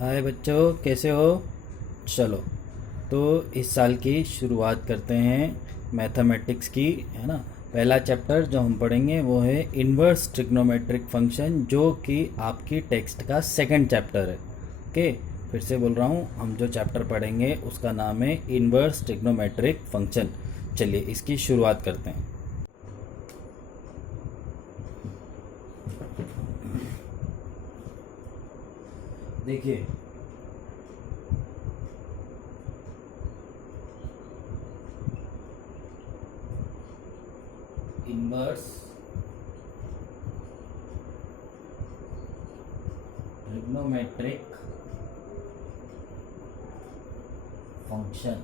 हाय बच्चों, कैसे हो? चलो, तो इस साल की शुरुआत करते हैं मैथमेटिक्स की, है ना। पहला चैप्टर जो हम पढ़ेंगे वो है इन्वर्स ट्रिग्नोमेट्रिक फंक्शन, जो कि आपकी टेक्स्ट का सेकंड चैप्टर है। ओके, फिर से बोल रहा हूँ, हम जो चैप्टर पढ़ेंगे उसका नाम है इन्वर्स ट्रिग्नोमेट्रिक फंक्शन। चलिए इसकी शुरुआत करते हैं। देखिए, इन्वर्स ट्रिग्नोमेट्रिक फंक्शन।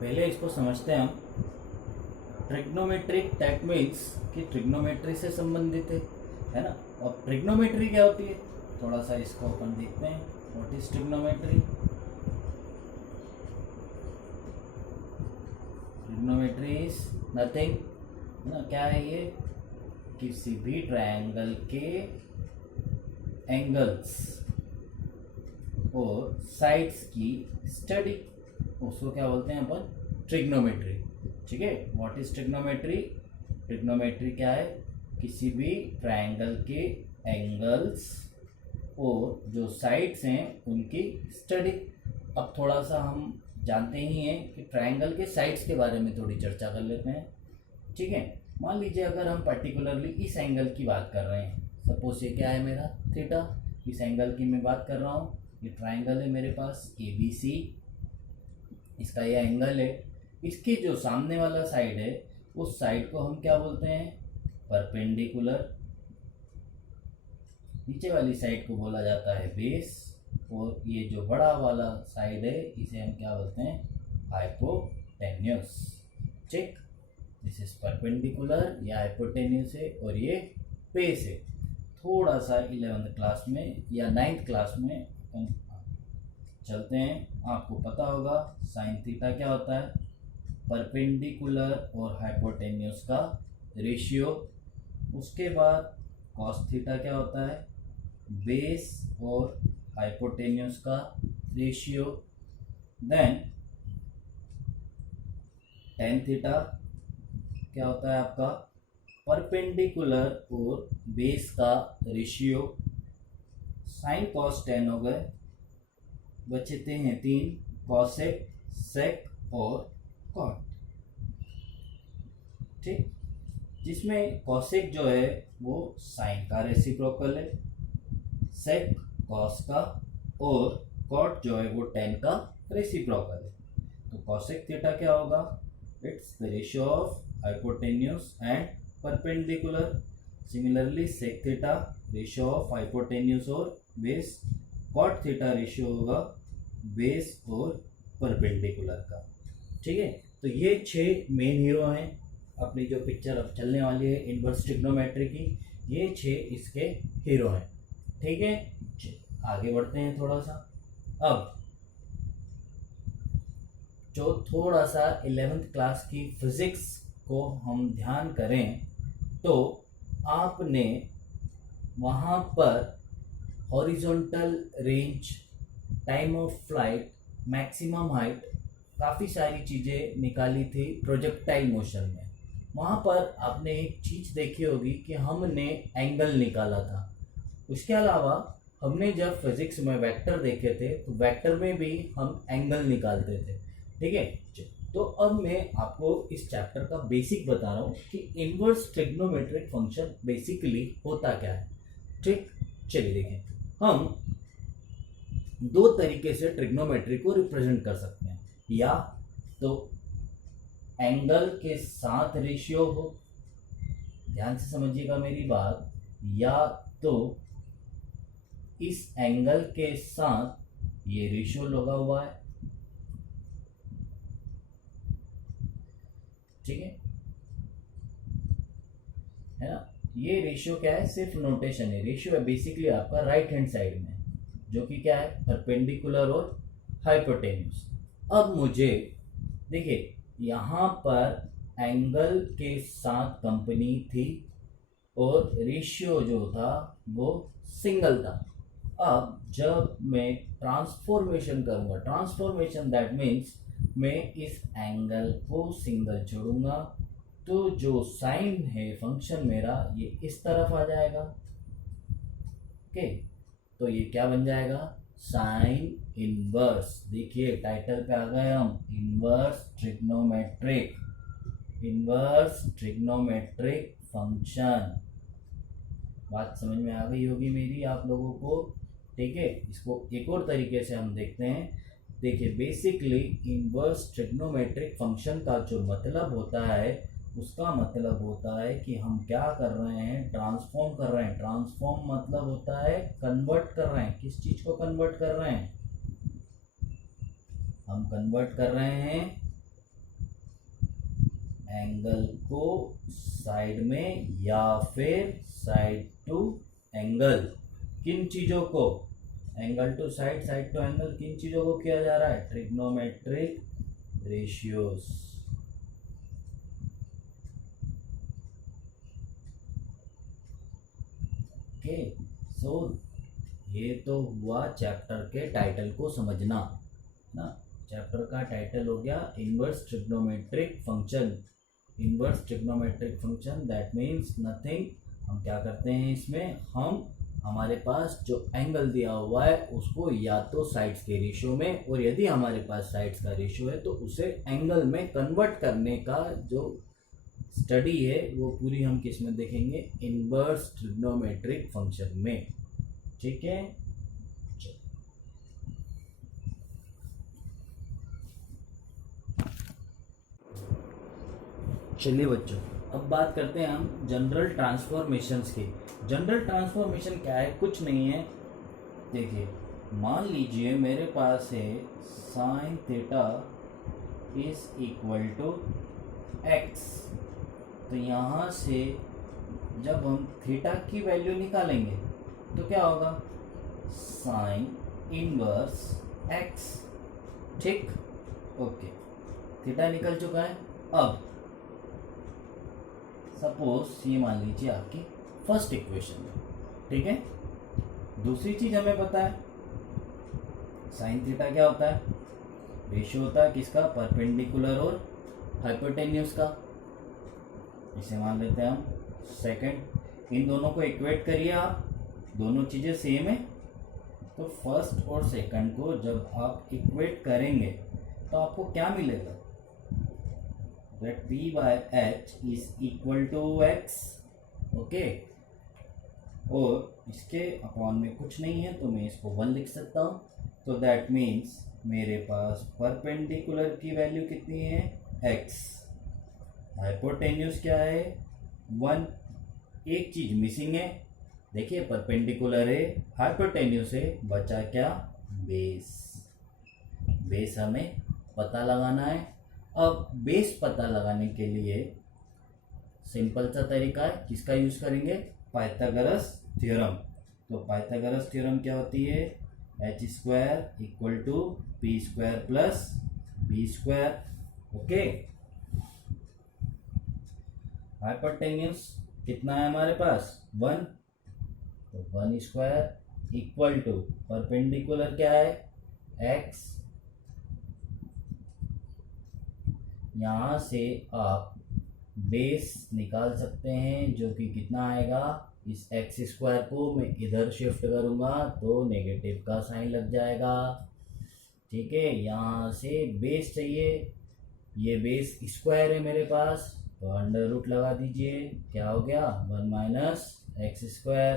पहले इसको समझते हैं हम। ट्रिग्नोमेट्रिक दैट मीन्स कि ट्रिग्नोमेट्री से संबंधित है ना। और ट्रिग्नोमेट्री क्या होती है, थोड़ा सा इसको अपन देखते हैं। What is trigonometry? Trigonometry is nothing, है ना। क्या है ये? किसी भी ट्रायंगल के एंगल्स और साइड्स की स्टडी, उसको क्या बोलते हैं अपन? ट्रिग्नोमेट्री। ठीक है, व्हाट इज ट्रिग्नोमेट्री? ट्रिग्नोमेट्री क्या है? किसी भी ट्रायंगल के एंगल्स और जो साइड्स हैं उनकी स्टडी। अब थोड़ा सा हम जानते ही हैं कि ट्रायंगल के साइड्स के बारे में थोड़ी चर्चा कर लेते हैं। ठीक है, मान लीजिए अगर हम पर्टिकुलरली इस एंगल की बात कर रहे हैं, सपोज ये क्या है मेरा थीटा, इस एंगल की मैं बात कर रहा हूँ। ये ट्रायंगल है मेरे पास ए बी सी, इसका ये एंगल है। इसके जो सामने वाला साइड है उस साइड को हम क्या बोलते हैं? परपेंडिकुलर। नीचे वाली साइड को बोला जाता है बेस, और ये जो बड़ा वाला साइड है इसे हम क्या बोलते हैं? हाइपोटेन्यूस। ठीक, दिस इज परपेंडिकुलर, ये हाइपोटेन्यूस है और ये बेस है। थोड़ा सा 11th क्लास में या 9th क्लास में हम चलते हैं, आपको पता होगा साइन थीटा क्या होता है? परपेंडिकुलर और हाइपोटेन्यूस का रेशियो। उसके बाद कॉस थीटा क्या होता है? बेस और हाइपोटेन्यूस का रेशियो। देन टेन थीटा क्या होता है आपका? परपेंडिकुलर और बेस का रेशियो। साइन कॉस टेन हो गए, बचते हैं तीन, कॉसेक, सेक और कॉट। ठीक, जिसमें कॉसेक जो है वो साइन का रेसिप्रोकल है, सेक कॉस का, और कॉट जो है वो टेन का रेसिप्रोकल है। तो कॉसेक थीटा क्या होगा? It's the ratio of hypotenuse and perpendicular. Similarly sec theta ratio of hypotenuse और बेस। कॉट थीटा रेशियो होगा बेस और परपेंडिकुलर का। ठीक है, तो ये 6 मेन हीरो हैं अपनी जो पिक्चर अब चलने वाली है इन्वर्स ट्रिग्नोमेट्री की। ये 6 इसके हीरो हैं। ठीक है, आगे बढ़ते हैं थोड़ा सा। अब जो थोड़ा सा 11th क्लास की फिजिक्स को हम ध्यान करें तो आपने वहाँ पर horizontal range, time of flight, maximum height, काफ़ी सारी चीज़ें निकाली थी प्रोजेक्टाइल मोशन में। वहाँ पर आपने एक चीज़ देखी होगी कि हमने एंगल निकाला था। उसके अलावा हमने जब फिजिक्स में वेक्टर देखे थे तो वेक्टर में भी हम एंगल निकालते थे। ठीक है, तो अब मैं आपको इस चैप्टर का बेसिक बता रहा हूँ कि इन्वर्स ट्रिग्नोमेट्रिक फंक्शन बेसिकली होता क्या है। ठीक, चलिए देखें। हम दो तरीके से ट्रिग्नोमेट्री को रिप्रेजेंट कर सकते हैं, या तो एंगल के साथ रेशियो हो, ध्यान से समझिएगा मेरी बात, या तो इस एंगल के साथ ये रेशियो लगा हुआ है। ठीक है ना। ये रेशियो क्या है? सिर्फ नोटेशन है। रेशियो है बेसिकली आपका राइट हैंड साइड में, जो कि क्या है? परपेंडिकुलर और हाइपोटेन्यूस। अब मुझे देखिए, यहाँ पर एंगल के साथ कंपनी थी और रेशियो जो था वो सिंगल था। अब जब मैं ट्रांसफॉर्मेशन करूंगा, ट्रांसफॉर्मेशन दैट मीन्स मैं इस एंगल को सिंगल छोड़ूंगा, तो जो साइन है फंक्शन मेरा ये इस तरफ आ जाएगा। ओके, तो ये क्या बन जाएगा, साइन इनवर्स। देखिए टाइटल पे आ गए हम, inverse trigonometric, inverse trigonometric function. बात समझ में आ गई होगी मेरी आप लोगों को। ठीक है, इसको एक और तरीके से हम देखते हैं। देखिए बेसिकली इनवर्स ट्रिग्नोमेट्रिक फंक्शन का जो मतलब होता है, उसका मतलब होता है कि हम क्या कर रहे हैं, ट्रांसफॉर्म कर रहे हैं। ट्रांसफॉर्म मतलब होता है कन्वर्ट कर रहे हैं। किस चीज को कन्वर्ट कर रहे हैं, हम कन्वर्ट कर रहे हैं एंगल को साइड में या फिर साइड टू एंगल। किन चीजों को, angle to side, side to angle, किन चीजों को किया जा रहा है, ट्रिग्नोमेट्रिक रेशियोज। ओके, सो ये तो हुआ चैप्टर के टाइटल को समझना ना। चैप्टर का टाइटल हो गया inverse trigonometric function. Inverse trigonometric function that means nothing, हम क्या करते हैं इसमें, हम हमारे पास जो एंगल दिया हुआ है उसको या तो साइड्स के रेशियो में, और यदि हमारे पास साइड्स का रेशियो है तो उसे एंगल में कन्वर्ट करने का जो स्टडी है वो पूरी हम किस में देखेंगे, इनवर्स ट्रिग्नोमेट्रिक फंक्शन में। ठीक है, चलिए बच्चों अब बात करते हैं हम जनरल ट्रांसफॉर्मेशंस की। जनरल ट्रांसफॉर्मेशन क्या है, कुछ नहीं है। देखिए मान लीजिए मेरे पास है sine theta is equal to X, तो यहाँ से जब हम थीटा की वैल्यू निकालेंगे तो क्या होगा, साइन इनवर्स एक्स। ठीक, ओके, थीटा निकल चुका है। अब सपोज ये मान लीजिए आपकी फर्स्ट इक्वेशन है, ठीक है। दूसरी चीज हमें पता है साइन थीटा क्या होता है, रेशियो होता है किसका, परपेंडिकुलर और हाइपोटेन्यूज का। इसे मान लेते हैं हम सेकंड। इन दोनों को इक्वेट करिए आप, दोनों चीजें सेम है, तो फर्स्ट और सेकंड को जब आप इक्वेट करेंगे तो आपको क्या मिलेगा, that p by h is equal to x। Okay, और इसके अपॉन में कुछ नहीं है तो मैं इसको 1 लिख सकता हूँ। तो दैट मीन्स मेरे पास परपेंडिकुलर की वैल्यू कितनी है, x, हाइपोटेन्यूज क्या है 1। एक चीज मिसिंग है, देखिए परपेंडिकुलर है, हाइपोटेन्यूज है, बचा क्या, बेस। बेस हमें पता लगाना है। अब बेस पता लगाने के लिए सिंपल सा तरीका है, किसका यूज करेंगे, पाइथागोरस थ्योरम। तो पाइथागोरस थ्योरम क्या होती है, H square equal to P square plus B square. Okay, hypotenuse कितना है हमारे पास 1, तो 1 स्क्वायर इक्वल टू परपेंडिकुलर क्या है x। यहाँ से आप बेस निकाल सकते हैं जो कि कितना आएगा, इस एक्स स्क्वायर को मैं इधर शिफ्ट करूँगा तो नेगेटिव का साइन लग जाएगा। ठीक है, यहाँ से बेस चाहिए, ये बेस स्क्वायर है मेरे पास, तो अंडर रूट लगा दीजिए, क्या हो गया 1 माइनस एक्स स्क्वायर।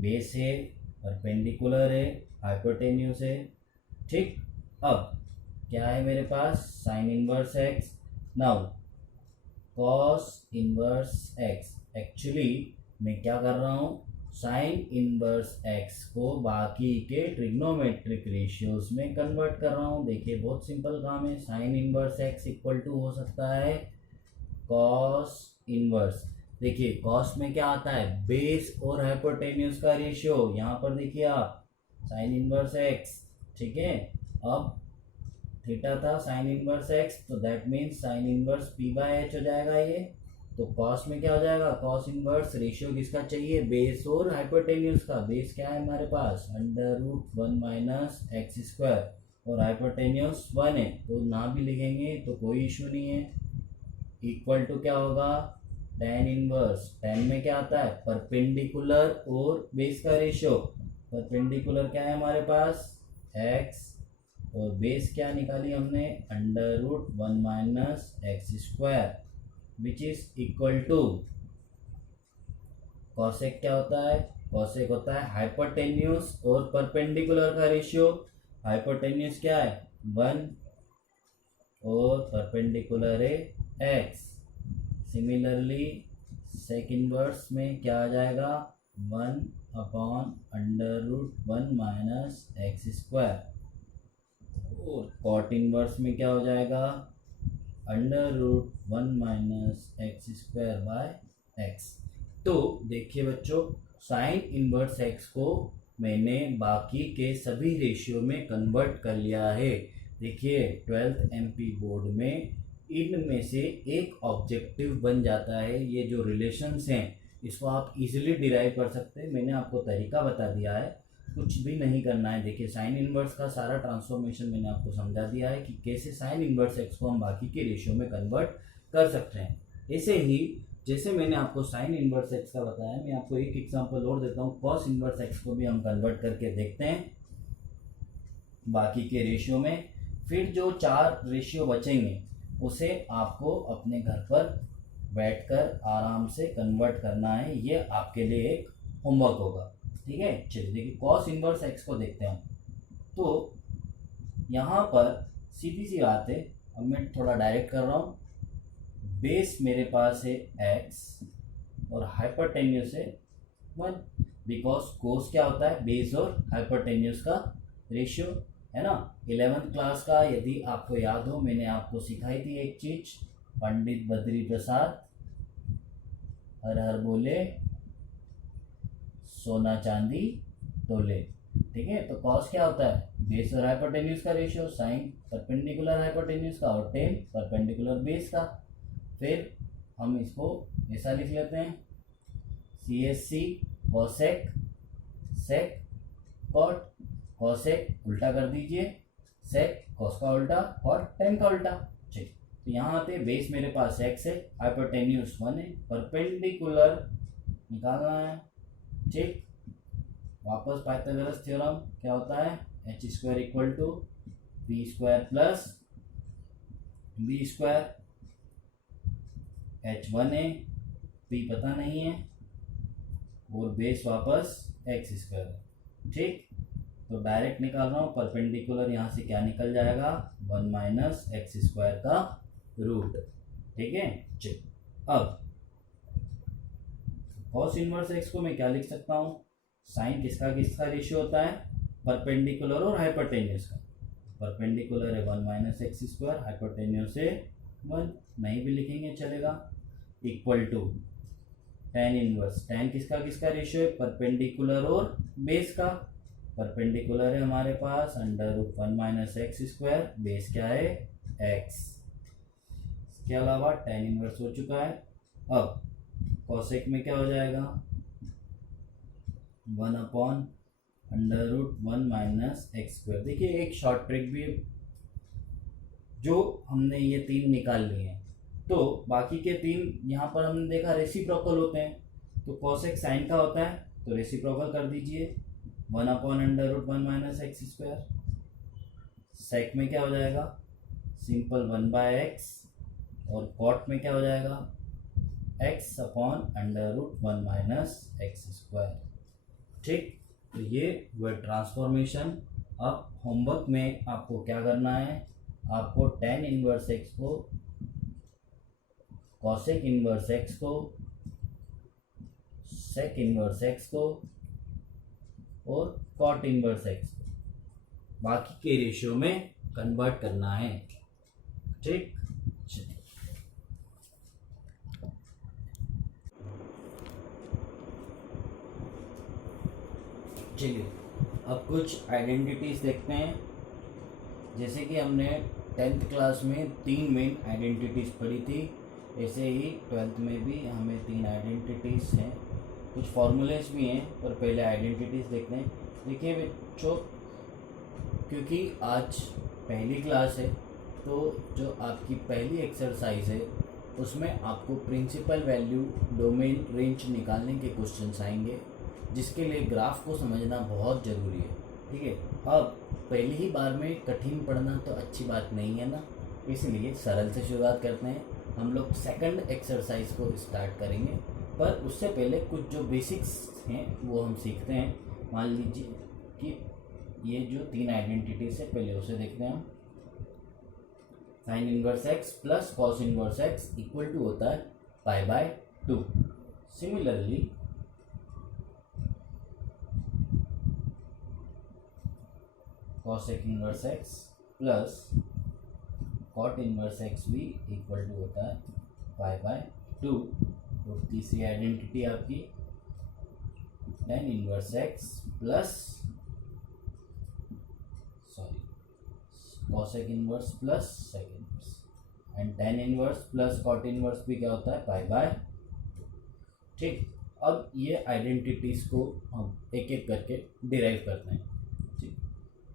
बेस है, परपेंडिकुलर है, हाइपोटेन्यूस है। ठीक, अब क्या है मेरे पास, sine inverse x. Now cos inverse x, actually मैं क्या कर रहा हूँ, साइन इनवर्स एक्स को बाकी के ट्रिग्नोमेट्रिक रेशियोज में कन्वर्ट कर रहा हूँ। देखिए बहुत सिंपल काम है, sine inverse x equal to हो सकता है कॉस इनवर्स। देखिए कॉस में क्या आता है, बेस और हाइपोटेन्यूज का रेशियो। यहाँ पर देखिए आप साइन इनवर्स एक्स, ठीक है। अब थीटा था साइन इनवर्स एक्स, तो that means sine inverse P by H हो जाएगा ये। तो कॉस में क्या हो जाएगा, कॉस इनवर्स रेशियो किसका चाहिए, बेस और हाइपोटेन्यूज का। बेस क्या है हमारे पास, under root 1 minus x square, और हाइपोटेन्यूज 1 है तो ना भी लिखेंगे तो कोई इशू नहीं है। इक्वल टू क्या होगा, tan इनवर्स, tan में क्या आता है, परपेंडिकुलर और बेस का रेशियो। परपेंडिकुलर क्या है हमारे पास, x, और बेस क्या निकाली हमने, under root 1 minus x square, which is equal to cosec क्या होता है, कॉसेक होता है हाइपोटेन्यूज और परपेंडिकुलर का रेशियो। हाइपोटेन्यूज क्या है 1 और परपेंडिकुलर है x। सिमिलरली सेक इनवर्स में क्या आ जाएगा, 1 upon under root 1 minus x square, और कॉट इनवर्स में क्या हो जाएगा, under root 1 minus x square by x. तो देखिए बच्चों, साइन इनवर्स एक्स को मैंने बाकी के सभी रेशियो में कन्वर्ट कर लिया है। देखिए 12th MP बोर्ड में इनमें से एक ऑब्जेक्टिव बन जाता है। ये जो रिलेशंस हैं इसको आप इजीली डिराइव कर सकते हैं। मैंने आपको तरीका बता दिया है, कुछ भी नहीं करना है। देखिए साइन इनवर्स का सारा ट्रांसफॉर्मेशन मैंने आपको समझा दिया है कि कैसे साइन इनवर्स एक्स को हम बाकी के रेशियो में कन्वर्ट कर सकते हैं। ऐसे ही जैसे मैंने आपको साइन इनवर्स एक्स का बताया, मैं आपको एक एग्जांपल और देता हूँ। कॉस इनवर्स एक्स को भी हम कन्वर्ट करके देखते हैं बाकी के रेशियो में। फिर जो 4 रेशियो बचेंगे उसे आपको अपने घर पर बैठकर आराम से कन्वर्ट करना है। ये आपके लिए एक होमवर्क होगा, ठीक है। चलिए देखिए कॉस इनवर्स एक्स को देखते हैं। तो यहाँ पर सीधी सी बात है, अब मैं थोड़ा डायरेक्ट कर रहा हूँ। बेस मेरे पास है x और हाइपोटेन्यूस है 1, बिकॉज कोस क्या होता है, बेस और हाइपोटेन्यूस का रेशियो, है ना। 11th क्लास का यदि आपको याद हो, मैंने आपको सिखाई थी एक चीज, पंडित बद्री प्रसाद हर हर बोले सोना चांदी तोले, ठीक है। तो कॉस क्या होता है, बेस और हाइपोटेन्यूस का रेशियो, साइन परपेंडिकुलर हाइपोटेन्यूस का, और टेन परपेंडिकुलर बेस का। फिर हम इसको ऐसा लिख लेते हैं, CSC cosec sec cot, cosec उल्टा कर दीजिए, सेक कॉस का उल्टा, कॉट टेन का उल्टा। ठीक, तो यहाँ पे बेस मेरे पास x है, हाइपोटेन्यूस 1 है, परपेंडिकुलर निकालना है। ठीक, वापस पाइथागोरस थ्योरम क्या होता है, h square equal to p square plus b square. h1 है, p पता नहीं है, और बेस वापस x स्क्वायर है। ठीक, तो डायरेक्ट निकाल रहा हूँ, परपेंडिकुलर यहाँ से क्या निकल जाएगा, 1 माइनस एक्स स्क्वायर का रूट, ठीक है। चलिए अब कॉस इनवर्स एक्स को मैं क्या लिख सकता हूँ, साइन किसका किसका रेशियो होता है, परपेंडिकुलर और हाइपोटेन्यूस का। परपेंडिकुलर है 1 माइनस एक्स स्क्वायर, हाइपोटेन्यूस है 1, नहीं भी लिखेंगे चलेगा, इक्वल टू tan इनवर्स, tan किसका किसका रेशियो है, परपेंडिकुलर और बेस का। परपेंडिकुलर है हमारे पास under root 1 minus x square, base क्या है x, इसके अलावा tan इनवर्स हो चुका है। अब कॉसेक में क्या हो जाएगा, 1 upon under root 1 minus x square. देखिए एक शॉर्ट ट्रिक भी है, जो हमने ये 3 निकाल लिए हैं, तो बाकी के 3 यहाँ पर हमने देखा रेसिप्रोकल होते हैं। तो कॉसेक साइन का होता है, तो रेसिप्रोकल कर दीजिए, 1 upon under root 1 minus x square. Sec में क्या हो जाएगा, सिंपल 1 बाय एक्स, और कॉट में क्या हो जाएगा, x upon under root 1 minus x square. ठीक, तो ये वह ट्रांसफॉर्मेशन। अब होमवर्क में आपको क्या करना है, आपको tan इनवर्स एक्स को, कॉसेक इनवर्स एक्स को, सेक इनवर्स एक्स को, और कॉट इनवर्स एक्स को बाकी के रेशियो में कन्वर्ट करना है। ठीक, चलिए अब कुछ आइडेंटिटीज देखते हैं। जैसे कि हमने 10th क्लास में 3 मेन आइडेंटिटीज पढ़ी थी, ऐसे ही 12th में भी हमें 3 आइडेंटिटीज़ हैं, कुछ फॉर्मूलेज भी हैं, पर पहले आइडेंटिटीज़ देखते हैं। देखिए बच्चों, क्योंकि आज पहली क्लास है तो जो आपकी पहली एक्सरसाइज है उसमें आपको प्रिंसिपल वैल्यू, डोमेन, रेंज निकालने के क्वेश्चंस आएंगे, जिसके लिए ग्राफ को समझना बहुत ज़रूरी है। ठीक है, अब पहली ही बार में कठिन पढ़ना तो अच्छी बात नहीं है ना, इसलिए सरल से शुरुआत करते हैं। हम लोग सेकंड एक्सरसाइज को स्टार्ट करेंगे, पर उससे पहले कुछ जो बेसिक्स हैं वो हम सीखते हैं। मान लीजिए कि ये जो 3 आइडेंटिटीज है, पहले उसे देखते हैं हम। Sine inverse x plus cos inverse x equal to होता है π/2। Similarly cosec inverse x plus cot inverse x भी इक्वल टू होता है π/2। और तीसरी आइडेंटिटी आपकी tan inverse x plus cosec inverse plus second and tan inverse plus cot inverse भी क्या होता है π/2। ठीक, अब ये आइडेंटिटीज को हम एक एक करके डिराइव करते हैं। ठीक,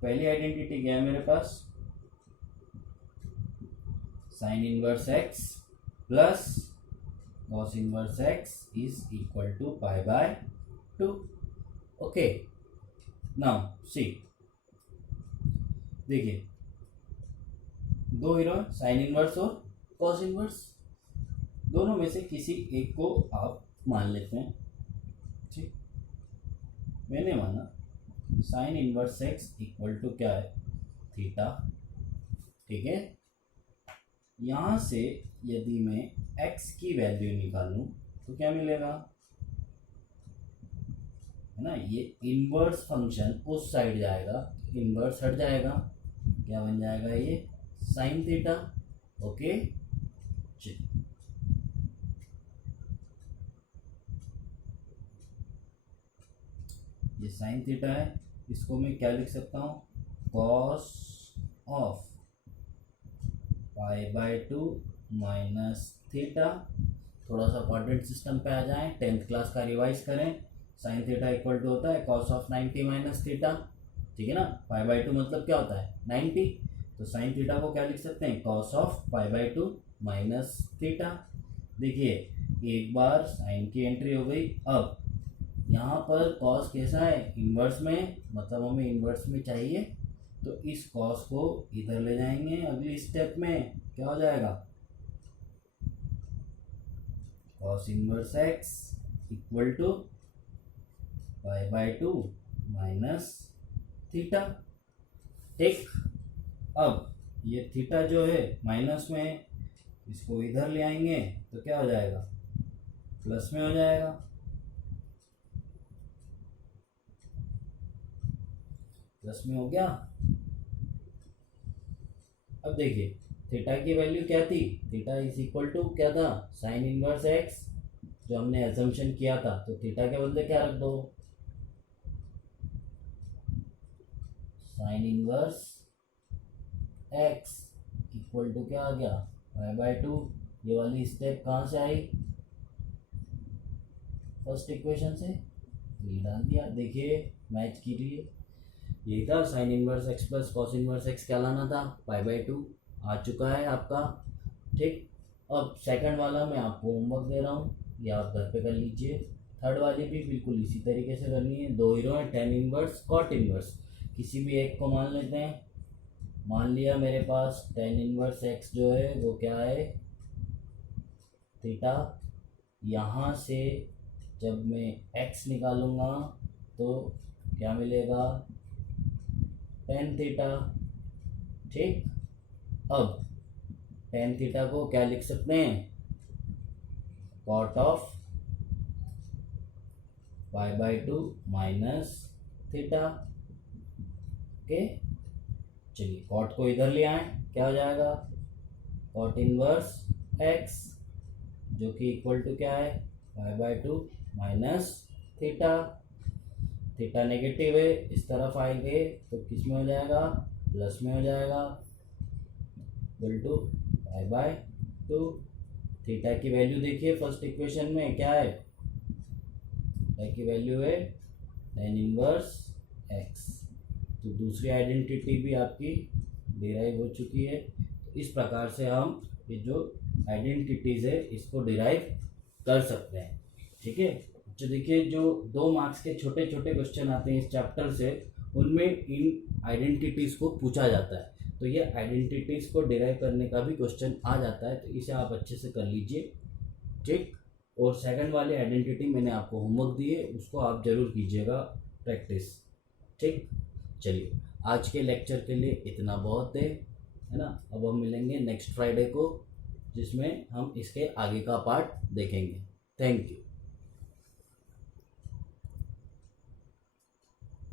पहली आइडेंटिटी क्या है मेरे पास, sine inverse x plus cos inverse x is equal to π/2। Okay, now see, देखिए दो हीरो, साइन इनवर्स और कॉस इनवर्स, दोनों में से किसी एक को आप मान लेते हैं। ठीक, मैंने माना sine inverse x equal to क्या है, थीटा। ठीक है, यहाँ से यदि मैं x की वैल्यू निकालूं तो क्या मिलेगा, है ना, ये इनवर्स फंक्शन उस साइड जाएगा, इनवर्स हट जाएगा, क्या बन जाएगा ये साइन थीटा। ओके, ये साइन थीटा है, इसको मैं क्या लिख सकता हूँ, कॉस ऑफ π/2 माइनस थीटा। थोड़ा सा क्वाड्रेंट सिस्टम पे आ जाएं, 10th क्लास का रिवाइज करें। साइन थीटा इक्वल टू होता है कॉस ऑफ 90 माइनस थीटा। ठीक है ना, π/2 मतलब क्या होता है 90, तो साइन थीटा को क्या लिख सकते हैं, कॉस ऑफ π/2 माइनस थीटा। देखिए एक बार साइन की एंट्री हो गई, अब यहाँ पर कॉस कैसा है, इन्वर्स में, मतलब हमें इन्वर्स में चाहिए, तो इस कॉस को इधर ले जाएंगे। अगली स्टेप में क्या हो जाएगा, cos inverse x equal to π/2 minus theta. ठीक, अब ये थीटा जो है माइनस में है, इसको इधर ले आएंगे तो क्या हो जाएगा, प्लस में हो जाएगा। प्लस में हो गया। अब देखिए थीटा की वैल्यू क्या थी, थीटा इज इक्वल टू क्या था, साइन इनवर्स एक्स, जो हमने एजम्पशन किया था, तो थीटा के बदले क्या रख दो, sine inverse x equal to क्या आ गया, π/2। ये वाली स्टेप कहाँ से आई, फर्स्ट इक्वेशन से, ये डाल दिया। देखिए मैच कीजिए, यही था sign inverse x plus cos inverse x क्या लाना था, π/2 आ चुका है आपका। ठीक, अब सेकंड वाला मैं आपको होमवर्क दे रहा हूँ, ये आप घर पे कर लीजिए। थर्ड वाली भी बिल्कुल इसी तरीके से करनी है। दो हीरो हैं, tan इनवर्स कॉट इनवर्स, किसी भी एक को मान लेते हैं। मान लिया मेरे पास tan इनवर्स एक्स जो है वो क्या है, थीटा। यहाँ से जब मैं x निकालूंगा तो क्या मिलेगा, tan थीटा। ठीक, अब tan थीटा को क्या लिख सकते हैं, cot of π/2 minus theta. Okay, चलिए कॉट को इधर ले आए, क्या हो जाएगा, कॉट इनवर्स एक्स जो कि इक्वल टू क्या है, π/2 माइनस थीटा। थीटा नेगेटिव है, इस तरफ आएंगे तो किस में हो जाएगा, प्लस में हो जाएगा, इक्वल टू π/2। थीटा की वैल्यू देखिए फर्स्ट इक्वेशन में क्या है, थीटा की वैल्यू है tan इनवर्स x। तो दूसरी आइडेंटिटी भी आपकी डिराइव हो चुकी है। तो इस प्रकार से हम ये जो आइडेंटिटीज है इसको डिराइव कर सकते हैं। ठीक है, तो देखिए जो 2 मार्क्स के छोटे छोटे क्वेश्चन आते हैं इस चैप्टर से, उनमें इन आइडेंटिटीज को पूछा जाता है। तो ये आइडेंटिटीज को डिराइव करने का भी क्वेश्चन आ जाता है, तो इसे आप अच्छे से कर लीजिए। ठीक, और सेकंड वाली आइडेंटिटी मैंने आपको होमवर्क दी है, उसको आप जरूर कीजिएगा प्रैक्टिस। ठीक, चलिए आज के लेक्चर के लिए इतना बहुत है ना। अब हम मिलेंगे नेक्स्ट फ्राइडे को, जिसमें हम इसके आगे का पार्ट देखेंगे। Thank you.